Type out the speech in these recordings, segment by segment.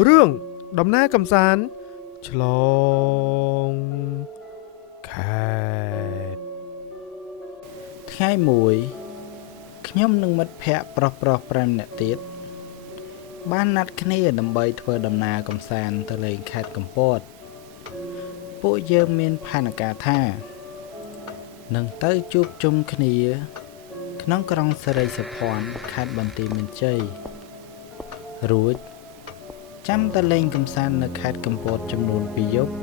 เรื่องดำหน้ากำสานฉลองแขกថ្ងៃមួយខ្ញុំនិងមិត្តភ័ក្តិប្រុស5នាក់ទៀតបានណាត់គ្នាដើម្បីធ្វើដំណើរកម្សាន្តទៅលេងខេត្តកំពតពួកយើងមានផែនការថានឹងទៅជួបជុំគ្នាក្នុងក្រុងសិរីសភ័ណ្ឌខេត្តបន្ទាយមានជ័យរួចចាំទៅលេងកម្សាន្តនៅខេត្តកំពតចំនួន2យប់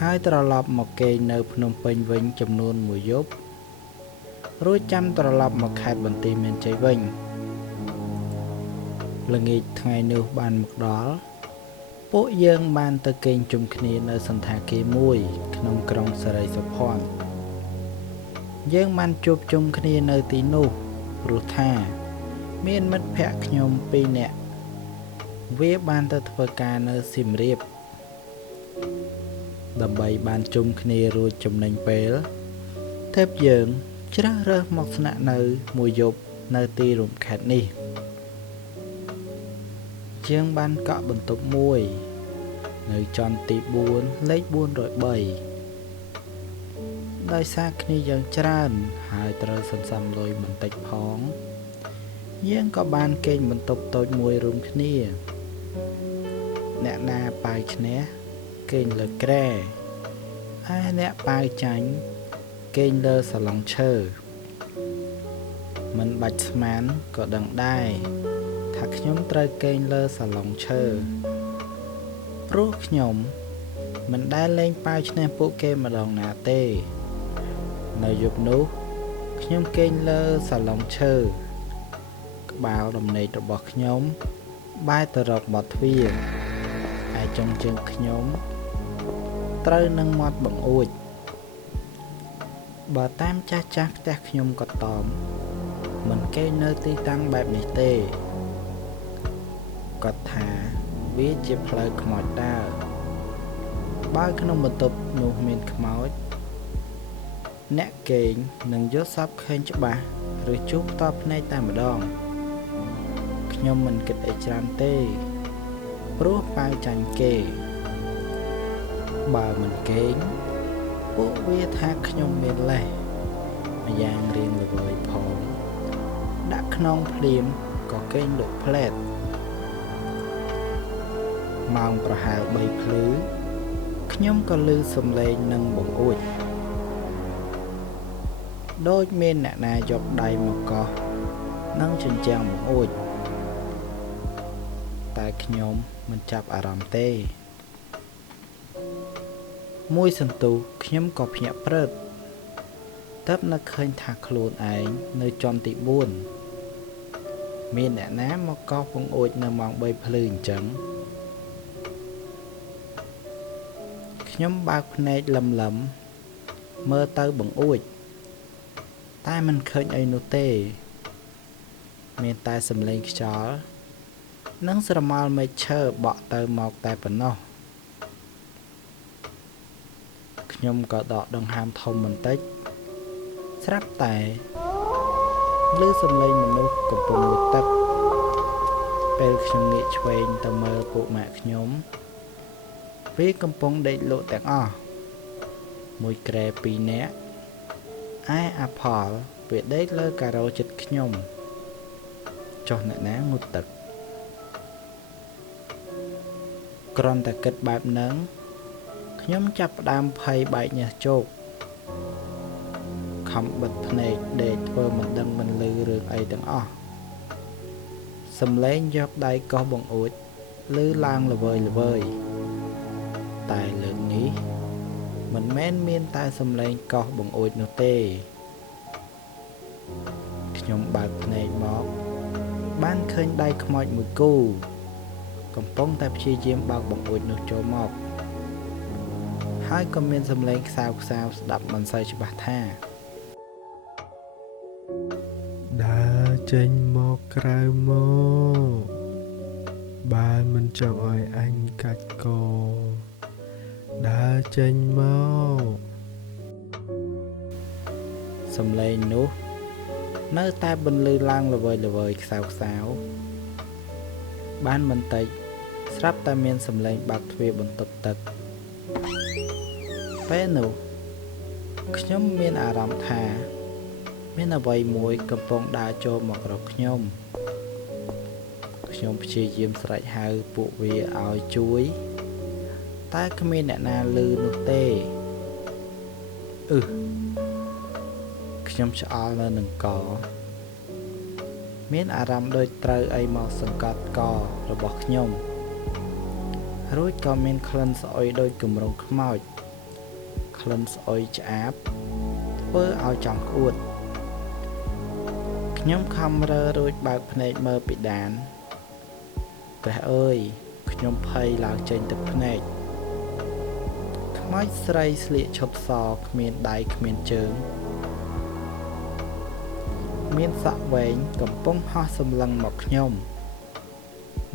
ហើយត្រឡប់មកគេងនៅភ្នំពេញវិញចំនួន1យប់រួចចាំត្រឡប់មកខេត្តបន្ទាយមានជ័យវិញល្ងាចថ្ងៃនោះបានមកដល់ពួកយើងបានទៅគេងជុំគ្នានៅសន្តាគារមួយក្នុងក្រុងសិរីសភ័ណ្ឌយើងបានជួបជុំគ្នានៅទីនោះព្រោះថាមានមិត្តភ័ក្តិខ្ញុំ2នាក់វាបានទៅធ្វើការនៅសៀមរាបដើម្បីបានជុំគ្នារួចចំណេញពេលទើបយើងជ្រើសរើសមកស្នាក់នៅមួយយប់នៅទីរួមខេត្តនេះយើងបានកក់បន្ទប់មួយនៅជាន់ទី4លេខ403ដោយសារគ្នាយើងច្រើនហើយត្រូវសន្សំលុយបន្តិចផងយើងក៏បានគេងបន្ទប់តូចមួយរួមគ្នាអ្នកណាប៉ាវឈ្នះគេងលើគ្រែហើយអ្នកប៉ាវចាញ់គេងលើសាឡុងឈើមិនបាច់ស្មានក៏ដឹងដែរថាខ្ញុំត្រូវគេងលើសាឡុងឈើព្រោះខ្ញុំមិនដែលលេងប៉ាវឈ្នះពួកគេម្ដងណាទេនៅយប់នោះខ្ញុំគេងលើសាឡុងឈើក្បាលដំណេករបស់ខ្ញុំបែរទៅរកមាត់ទ្វារហើយចុងជើងខ្ញុំត្រូវនឹងមាត់បង្អួចបើតាមចាស់ផ្ទះខ្ញុំក៏តមមិនគេងនៅទីតាំងបែបនេះទេគាត់ថាវាជាផ្លូវខ្មោចដើរបើក្នុងបន្ទប់នោះមានខ្មោចអ្នកគេងនឹងយល់សប្តិឃើញច្បាស់ឬជួបផ្ទាល់ភ្នែកតែម្ដងខ្ញុំមិនគិតអីច្រើនទេព្រោះប៉ាវចាញ់គេបើមិនគេងពួកវាថាខ្ញុំមានលេសម្យ៉ាងរៀងល្វើយផងដាក់ខ្នងភ្លាមក៏គេងលក់ផ្លែតម៉ោងប្រហែល3ភ្លឺខ្ញុំក៏ឮសំឡេងនឹងបង្អួចដូចមានអ្នកណាយកដៃមកកោសនឹងជញ្ជាំងបង្អួចតែខ្ញុំមិនចាប់អារម្មណ៍ទេមួយសន្ទុះខ្ញុំក៏ភ្ញាក់ព្រឹតទើបនឹកឃើញថាខ្លួនឯងនៅជាន់ទី4មានអ្នកណាមកកោសបង្អួចនៅម៉ោង3ភ្លឺអញ្ចឹងខ្ញុំបើកភ្នែកលឹមមើលទៅបង្អួចតែមិនឃើញអីនោះទេមានតែសំឡេងខ្យល់និងស្រមោលមេឃឈើបក់ទៅមកតែប៉ុណ្ណោះខ្ញុំក៏ដកដង្ហើមធំបន្តិចស្រាប់តែឮសំឡេងមនុស្សកំពុងងូតទឹកពេលខ្ញុំងាកឆ្វេងទៅមើលពួកម៉ាក់ខ្ញុំវាកំពុងដេកលក់ទាំងអស់មួយក្រែ2នាក់ឯអាផលវាដេកលើការ៉ូចិត្តខ្ញុំចុះអ្នកណាងូតទឹកគ្រាន់តែគិតបែបហ្នឹងខ្ញុំចាប់ផ្ដើមភ័យបែកញើសជោកខំបិទភ្នែកដេកធ្វើមិនដឹងមិនឮរឿងអីទាំងអស់សំឡេងយកដៃកោសបង្អួចឮឡើងល្វើយតែលើកនេះមិនមែនមានតែសំឡេងកោសបង្អួចនោះទេខ្ញុំបើកភ្នែកមកបានឃើញដៃខ្មោចមួយគូកំពុងតែព្យាយាមបើកបង្អួចនោះចូលមកហើយក៏មានសំឡេងខ្សោស្ដាប់មិនសូវច្បាស់ថាដើរចេញមកក្រៅមកបើមិនចង់ឲ្យអញកាច់កដើរចេញមកសំឡេងនោះនៅតែបន្លឺឡើងល្វើយខ្សោបានបន្តិច ស្រាប់តែមានសំឡេងបើកទ្វារបន្ទប់ទឹកពេលនោះខ្ញុំមានអារម្មណ៍ថាមានអ្វីមួយកំពុងដើរចូលមករកខ្ញុំព្យាយាមស្រែកហៅពួកវាឲ្យជួយតែគ្មានអ្នកណាឮនោះទេខ្ញុំឆ្អល់នៅនឹងកមានអារម្មណ៍ដូចត្រូវអីមកសង្កត់ករបស់ខ្ញុំរួចក៏មានក្លិនស្អុយដូចគម្រោងខ្មោចក្លិនស្អុយឆ្អាបធ្វើឲ្យចង់ក្អួតខ្ញុំខំរើរួចបើកភ្នែកមើលពីដានព្រះអើយខ្ញុំភ័យឡើងចេញទឹកភ្នែកខ្មោចស្រីស្លៀកឈុតសគ្មានដៃគ្មានជើងមានសក់វែងកំពុងហោះសម្លឹងមកខ្ញុំ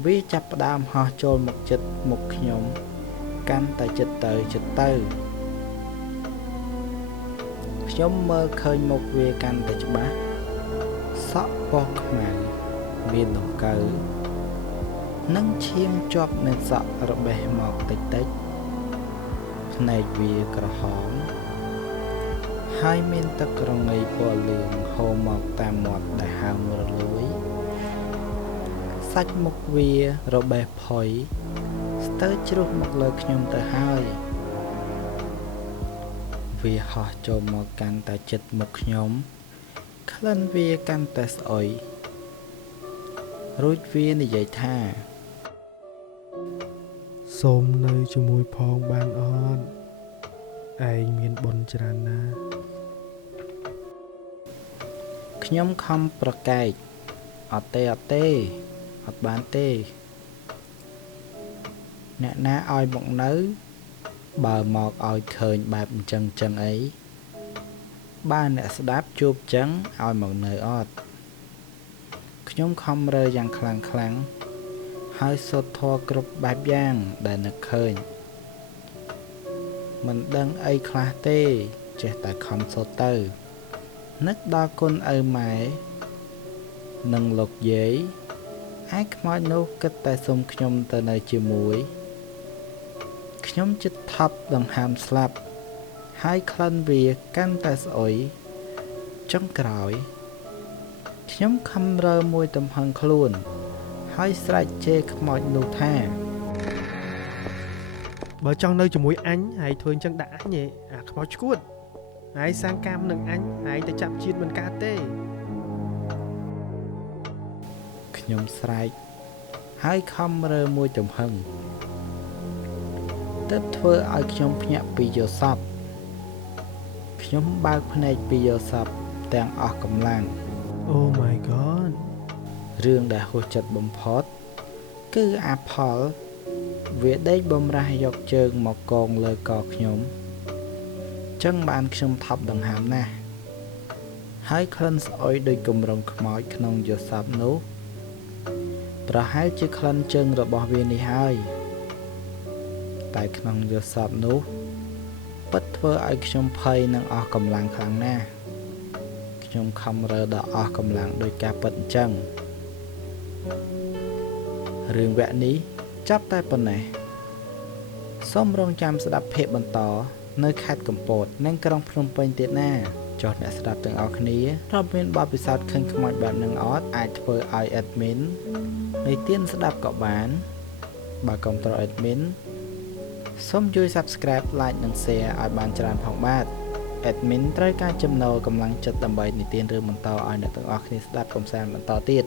វាចាប់ផ្ដើមហោះចូលមកជិតមុខខ្ញុំកាន់តែជិតទៅខ្ញុំមើលឃើញមុខវាកាន់តែច្បាស់សក់ពណ៌ខ្មៅមានដង្កូវនិងឈាមជាប់នៅសក់របេះមកតិចភ្នែកវាក្រហមហើយមានទឹករងៃពណ៌លឿងហូរមកតាមមាត់ដែលហើមរលួយសាច់មុខវារបេះផុយស្ទើរជ្រុះមកលើខ្ញុំទៅហើយវាហោះចូលមកកាន់តែជិតមុខខ្ញុំក្លិនវាកាន់តែស្អុយរួចវានិយាយថាសូមនៅជាមួយផងបានអត់ឯងមានបុណ្យច្រើនណាស់ខ្ញុំខំប្រកែកអត់ទេអត់បានទេអ្នកណាឲ្យមកនៅបើមកឲ្យឃើញបែបអញ្ចឹងអីបើអ្នកស្ដាប់ជួបចឹងឲ្យមកនៅអត់ខ្ញុំខំរើយ៉ាងខ្លាំងហើយសូត្រធម៌គ្រប់បែបយ៉ាងដែលនឹកឃើញមិនដឹងអីខ្លះទេចេះតែខំសូត្រទៅនឹកដល់គុណឪម៉ែនិងលោកយាយឯខ្មោចនោះគិតតែសុំខ្ញុំទៅនៅជាមួយខ្ញុំជិតថប់ដង្ហើមស្លាប់ហើយក្លិនវាកាន់តែស្អុយចុងក្រោយខ្ញុំខំរើមួយទំហឹងខ្លួនហើយស្រែកជេរខ្មោចនោះថាបើចង់នៅជាមួយអញហើយធ្វើអញ្ចឹងដាក់អញឯអាខ្មោចឈួតហើយសាងកាមនឹងអញហើយទៅចាប់ជាតិមិនកើតទេខ្ញុំស្រែកហើយខំរើមួយទំហឹងទើបធ្វើឲ្យខ្ញុំភ្ញាក់ពីយោសពខ្ញុំបើកភ្នែកពីយោសពទាំងអស់កម្លាំង Oh my god រឿងដែលហួសចិត្តបំផុតគឺអាផលវាដេកបំរះយកជើងមកកងលើកខ្ញុំចឹងបានខ្ញុំថប់ដង្ហើមណាស់ហើយក្លិនស្អុយដូចគម្រោងខ្មោចក្នុងយោសពនោះប្រហែលជាក្លិនជើងរបស់វានេះហើយតែក្នុងយោសពនោះពិតធ្វើឲ្យខ្ញុំភ័យនិងអស់កម្លាំងខ្លាំងណាស់ខ្ញុំខំរើដល់អស់កម្លាំងដោយការពិតអញ្ចឹងរឿងវគ្គនេះចាប់តែប៉ុណ្ណេះសូមរងចាំស្ដាប់ភាគបន្តនៅខេត្តកំពតនិងក្រុងភ្នំពេញទៀតណាចុះអ្នកស្ដាប់ទាំងអស់គ្នារាប់មានបទពិសោធន៍ឃើញខ្មោចបែបហ្នឹងអត់អាចធ្វើឲ្យ admin នៃទៀនស្ដាប់ក៏បានបើគាំទ្រ admin សូមជួយ Subscribe Like និង Share ឲ្យបានច្រើនផងបាទ admin ត្រូវការចំណូលកម្លាំងចិត្តដើម្បីនិទានរឿងបន្តឲ្យអ្នកទាំងអស់គ្នាស្ដាប់កំសាន្តបន្តទៀត